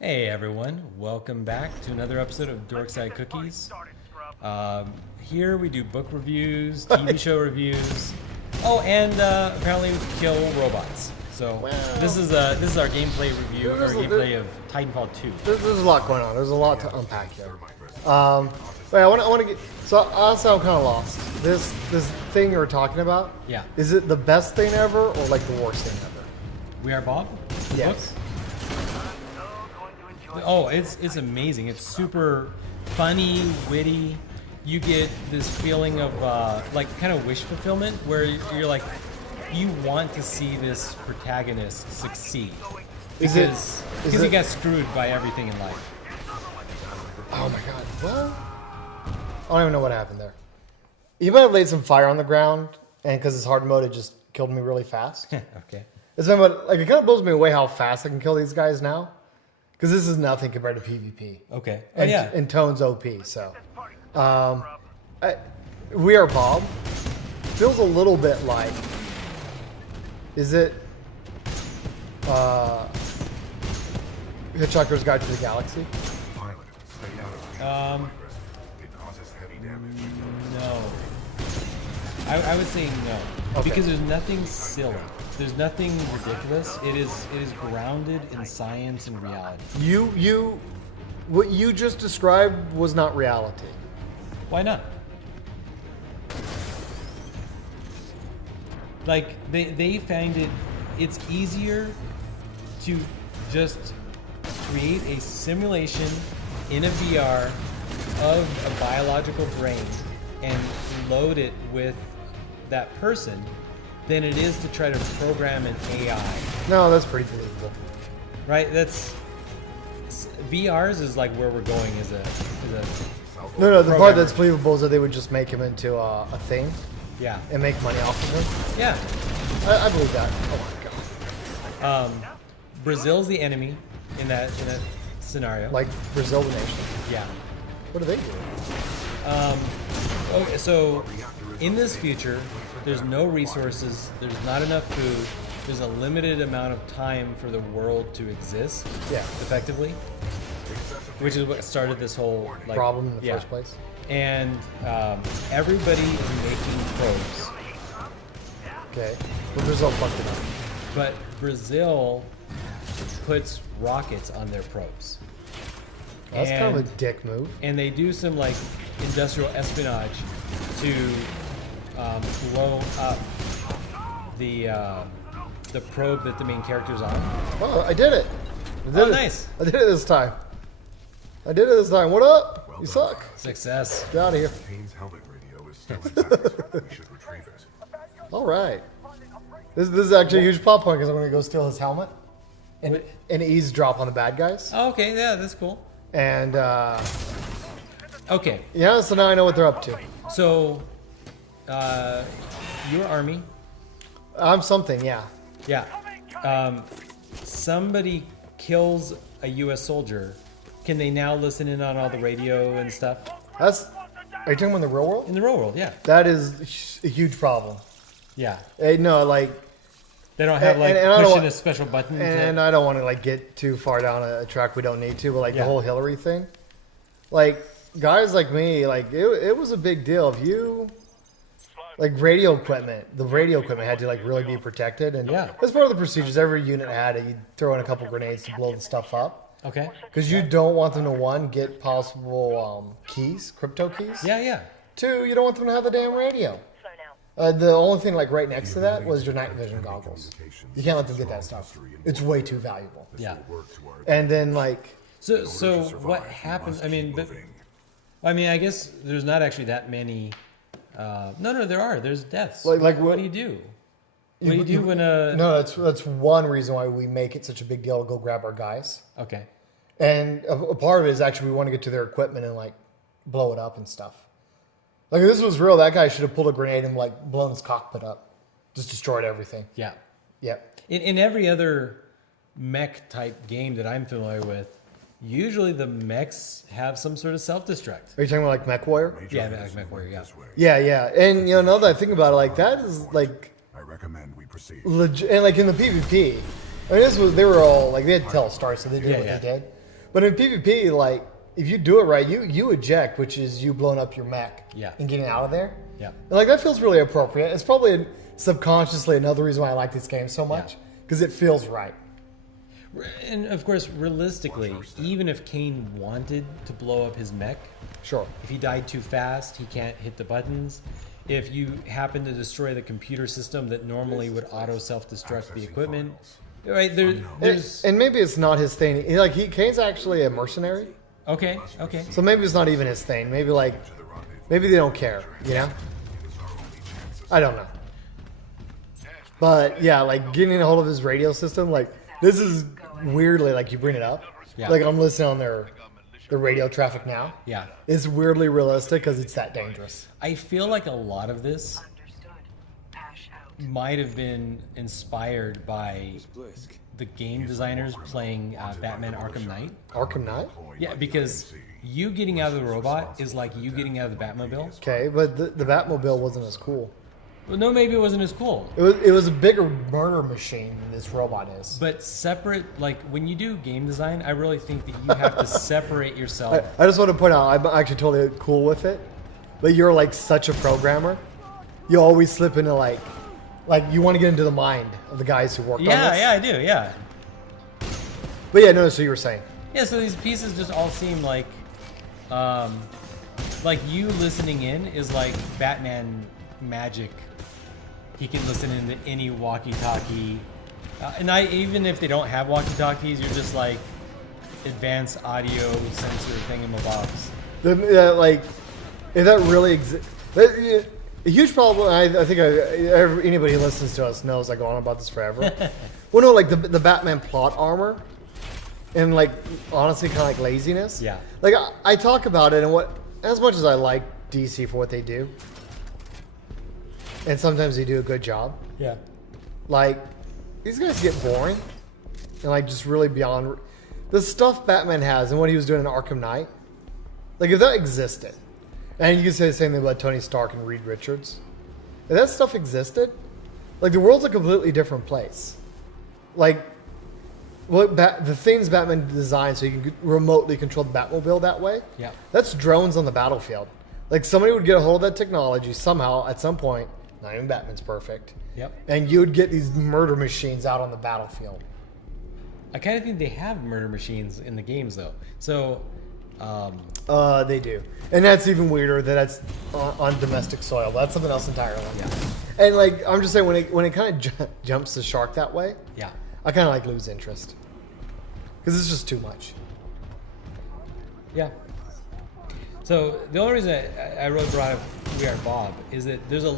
Hey everyone, welcome back to another episode of Dorkside Cookies. Here we do book reviews, TV show reviews. Oh, and apparently we kill robots. So this is our gameplay review, our gameplay of TitanFall 2. There's a lot going on. There's a lot to unpack here. Wait, I want to get. So also, I'm kind of lost. This thing you're talking about. Yeah. Is it the best thing ever or like the worst thing ever? We Are Bob? Yes. Book? Oh, it's amazing. It's super funny, witty. You get this feeling of like kind of wish fulfillment where you're like, you want to see this protagonist succeed because he got screwed by everything in life. Oh my god. Well, I don't even know what happened there. You might have laid some fire on the ground, and because it's hard mode, it just killed me really fast. Okay. It's been, like, it kind of blows me away how fast I can kill these guys now. Because this is nothing compared to PvP. Okay. Oh, And, yeah. and Tone's OP, so. We Are Bob feels a little bit like, is it Hitchhiker's Guide to the Galaxy? No. I would say no. Okay. Because there's nothing silly. There's nothing ridiculous. It is grounded in science and reality. What you just described was not reality. Why not? Like they find it's easier to just create a simulation in a VR of a biological brain and load it with that person than it is to try to program an AI. No, that's pretty believable. Right? VRs is like where we're going as a No, the part programmer. that's believable is that they would just make him into a thing Yeah. and make money off of him. Yeah. I believe that. Oh my god. Brazil's the enemy in that scenario. Like Brazil, the nation. Yeah. What do they do? Okay, so in this future, there's no resources, there's not enough food, there's a limited amount of time for the world to exist effectively, which is what started this whole like, Problem in the first place. And everybody is making probes, Okay. Well, Brazil fucked it up. but Brazil puts rockets on their probes. That's kind of a And- dick move. And they do some like industrial espionage to blow up the probe that the main character's on. Oh, I did it. I did Oh, it. nice. I did it this time. What up? You suck. Success. Get out of here. Kane's helmet radio is still intact. We should retrieve it. All right. This is actually a huge plot point because I'm going to go steal his helmet and eavesdrop on the bad guys. Oh, okay, yeah, that's cool. And Okay, yeah, so now I know what they're up to. so your army, I'm something, yeah. yeah. Somebody kills a U.S. soldier. Can they now listen in on all the radio and stuff? Are you talking about in the real world? In the real world, yeah. That is a huge problem. Yeah. No, like, They don't have like And I don't pushing want- a special button. and I don't want to like get too far down a track we don't need to, but like Yeah. the whole Hillary thing, like guys like me, like it was a big deal. If you like the radio equipment had to like really be protected, and Yeah. as part of the procedures, every unit had it. You throw in a couple grenades to blow the stuff up Okay. because you don't want them to get possible keys, crypto keys. Yeah, yeah. Two, you don't want them to have the damn radio. The only thing like right next to that was your night vision goggles. You can't let them get that stuff. It's way too valuable. Yeah. And then like, So what happens? I mean, I guess there's not actually that many. No, there are. There's deaths. Like what do you do? What do you do when a? no, that's one reason why we make it such a big deal to go grab our guys. Okay. And a part of it is actually we want to get to their equipment and like blow it up and stuff. Like if this was real, that guy should have pulled a grenade and like blown his cockpit up, just destroyed everything. Yeah. Yep. In every other mech type game that I'm familiar with, usually the mechs have some sort of self-destruct. Are you talking about like MechWarrior? Yeah, like MechWarrior, yeah. Yeah. And you know, now that I think about it, like that is like I recommend we proceed. legit. And like in the PvP, I mean, they were all like they had to tell a story, so they did what Yeah. they did. But in PvP, like if you do it right, you eject, which is you blowing up your mech Yeah. and getting out of there. Yeah. And like that feels really appropriate. It's probably subconsciously another reason why I like this game so much because it feels right. And of course, realistically, even if Kane wanted to blow up his mech, Sure. if he died too fast, he can't hit the buttons. If you happen to destroy the computer system that normally would auto self-destruct the equipment, right? There's And maybe it's not his thing. Kane's actually a mercenary, okay. so maybe it's not even his thing. Maybe maybe they don't care. You know? I don't know. But yeah, like getting a hold of his radio system, like this is weirdly like you bring it up. Yeah. Like I'm listening on their radio traffic now. Yeah. It's weirdly realistic because it's that dangerous. I feel like a lot of this might have been inspired by the game designers playing Batman Arkham Knight. Arkham Knight? Yeah, because you getting out of the robot is like you getting out of the Batmobile. Okay, but the Batmobile wasn't as cool. Well, no, maybe it wasn't as cool. It was a bigger murder machine than this robot is. But separate, like when you do game design, I really think that you have to separate yourself. I just want to point out, I'm actually totally cool with it. But you're like such a programmer. You always slip into like you want to get into the mind of the guys who worked on this. Yeah, I do, yeah. But yeah, no, so you were saying. Yeah, so these pieces just all seem like you listening in is like Batman magic. He can listen into any walkie-talkie. And even if they don't have walkie-talkies, you're just like advanced audio sensor thingamabox. Like, if that really exists. A huge problem, I think anybody who listens to us knows I go on about this forever. Well, no, like the Batman plot armor and like honestly kind of like laziness. Yeah. Like I talk about it and as much as I like DC for what they do, and sometimes they do a good job. Yeah. Like these guys get boring and like just really beyond the stuff Batman has and what he was doing in Arkham Knight. Like if that existed, and you can say the same thing about Tony Stark and Reed Richards. If that stuff existed, like the world's a completely different place. Like the things Batman designed so you can remotely control the Batmobile that way. Yeah. That's drones on the battlefield. Like somebody would get a hold of that technology somehow at some point. Not even Batman's perfect. Yep. And you would get these murder machines out on the battlefield. I kind of think they have murder machines in the games though. So. They do, and that's even weirder that that's on domestic soil. That's something else entirely. Yeah. And like I'm just saying, when it kind of jumps the shark that way, Yeah. I kind of like lose interest because it's just too much. Yeah. So the only reason I really brought up We Are Bob is that there's a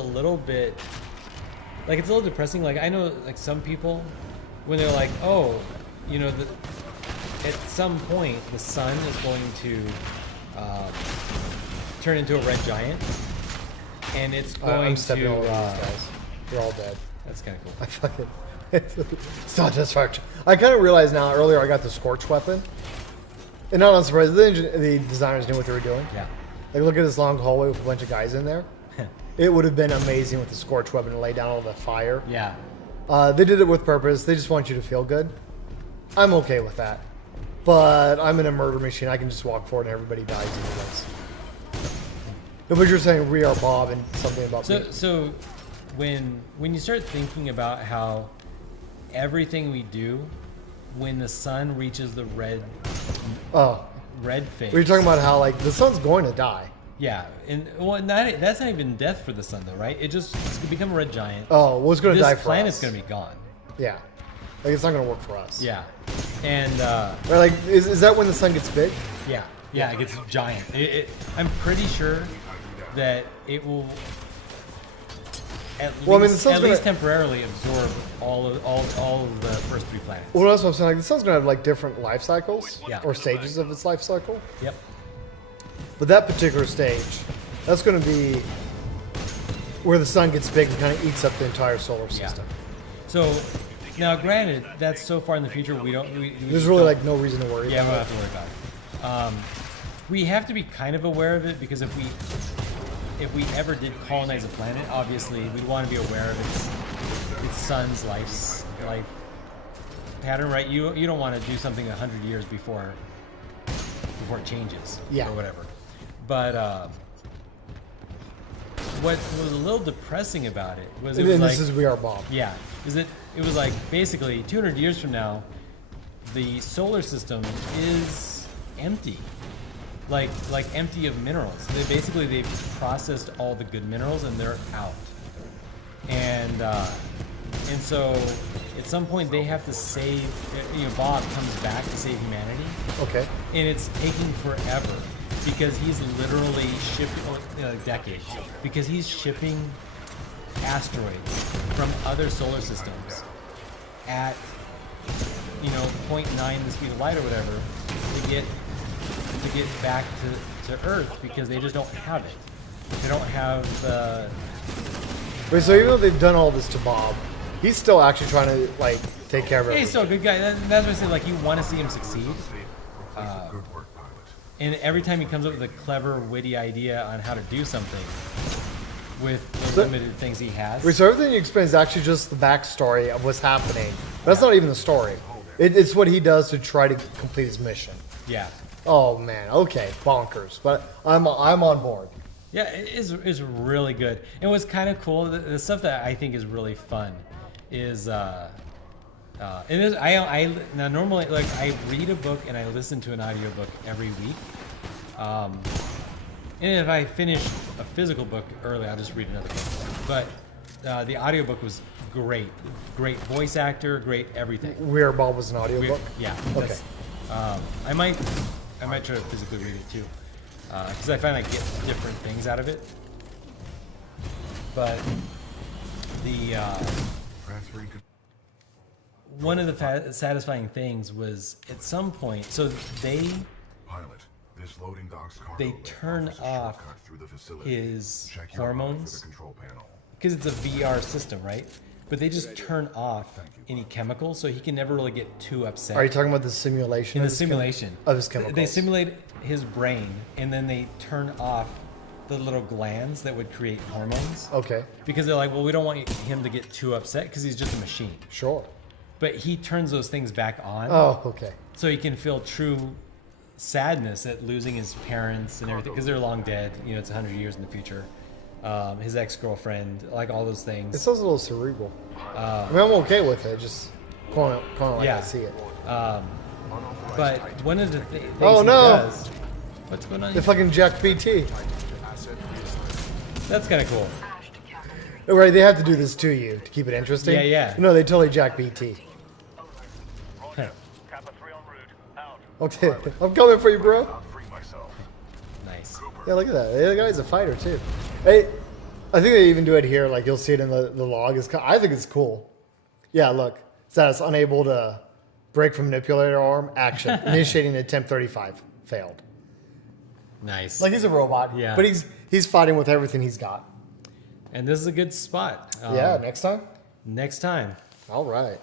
little bit like it's a little depressing. Like I know like some people when they're like, oh, you know at some point the sun is going to turn into a red giant, and it's going I'm stepping to. all over these guys. They're all dead. That's kind of cool. I fucking. It's not just fire. I kind of realized now. Earlier, I got the Scorch weapon, and not unsurprised, the designers knew what they were doing. Yeah. Like, look at this long hallway with a bunch of guys in there. It would have been amazing with the Scorch weapon to lay down all the fire. Yeah. They did it with purpose. They just want you to feel good. I'm okay with that. But I'm in a murder machine. I can just walk forward and everybody dies anyways. But you're saying We Are Bob and something about me. So when you start thinking about how everything we do, when the sun reaches the red phase. We're talking about how like the sun's going to die. Yeah, and well, that's not even death for the sun though, right? It's gonna become a red giant. Oh, well, it's going to die for us. This planet's gonna be gone. Yeah, like it's not going to work for us. Yeah, and or like is that when the sun gets big? yeah, it gets giant. I'm pretty sure that it will at least temporarily absorb all of the first three planets. Well, that's what I'm saying. Like the sun's going to have like different life cycles or Yeah. stages of its life cycle. Yep. But that particular stage, that's going to be where the sun gets big and kind of eats up the entire solar system. So now, granted, that's so far in the future. There's really like no reason to worry. Yeah, we about don't have to worry about it. We have to be kind of aware of it because if we ever did colonize a planet, obviously we'd want to be aware of its sun's life pattern, right? You don't want to do something 100 years before it changes, Yeah. or whatever. But what was a little depressing about it was it And was then like, this is We Are Bob. yeah, is it was like basically 200 years from now, the solar system is empty, like empty of minerals. They've processed all the good minerals and they're out, and so at some point they have to save. Bob comes back to save humanity, Okay. and it's taking forever because he's literally shipping decades because he's shipping asteroids from other solar systems at 0.9 the speed of light or whatever to get back to Earth because they just don't have it. They don't have the. Wait, so even though they've done all this to Bob, he's still actually trying to like take care of Hey, everything. he's still a good guy. That's what I said. Like you want to see him succeed. Good work, pilot. And every time he comes up with a clever, witty idea on how to do something with the limited things he has. Wait, so everything you explain is actually just the backstory of what's happening. That's not even the story. It's what he does to try to complete his mission. Yeah. Oh man, okay, bonkers. But I'm on board. Yeah, it's really good. And what's kind of cool, the stuff that I think is really fun is, now normally, like, I read a book and I listen to an audiobook every week. And if I finish a physical book early, I'll just read another book. But the audiobook was great. Great voice actor, great everything. We Are Bob was an audiobook? Yeah. Okay. I might try to physically read it too, because I find I get different things out of it. But the Transferring to one of the satisfying things was at some point, so they pilot. This loading dock's cargo They bay turn offers a off shortcut through the facility. his Check your eye hormones. for the control panel. because it's a VR system, right? But they just turn off any chemicals, so he can never really get too upset. Are you talking about the simulation? In the of his simulation of his chemicals? They simulate his brain, and then they turn off the little glands that would create hormones. Okay, Because they're like, well, we don't want him to get too upset because he's just a machine. sure. But he turns those things back on, Oh, okay. so he can feel true sadness at losing his parents and everything because they're long dead. You know, it's 100 years in the future. His ex-girlfriend, like all those It things. sounds a little cerebral. I mean, I'm okay with it. Just calling it like Yeah. I see it. But one of the things Oh, he no. does. What's going on? The fucking Jack BT. That's kind of cool. Right, they have to do this to you to keep it interesting. Yeah, yeah. No, they totally Jack BT. Kappa 3 en route. Out. Okay, I'm coming for you, bro. I'll free myself. Nice. Yeah, look at that. The guy's a fighter too. Hey, I think they even do it here. Like you'll see it in the log. I think it's cool. Yeah, look. Status unable to break from manipulator arm. Action. Initiating attempt 35. Failed. Nice. Like he's a robot. Yeah. But he's fighting with everything he's got. And this is a good spot. Yeah. Next time. Next time. All right.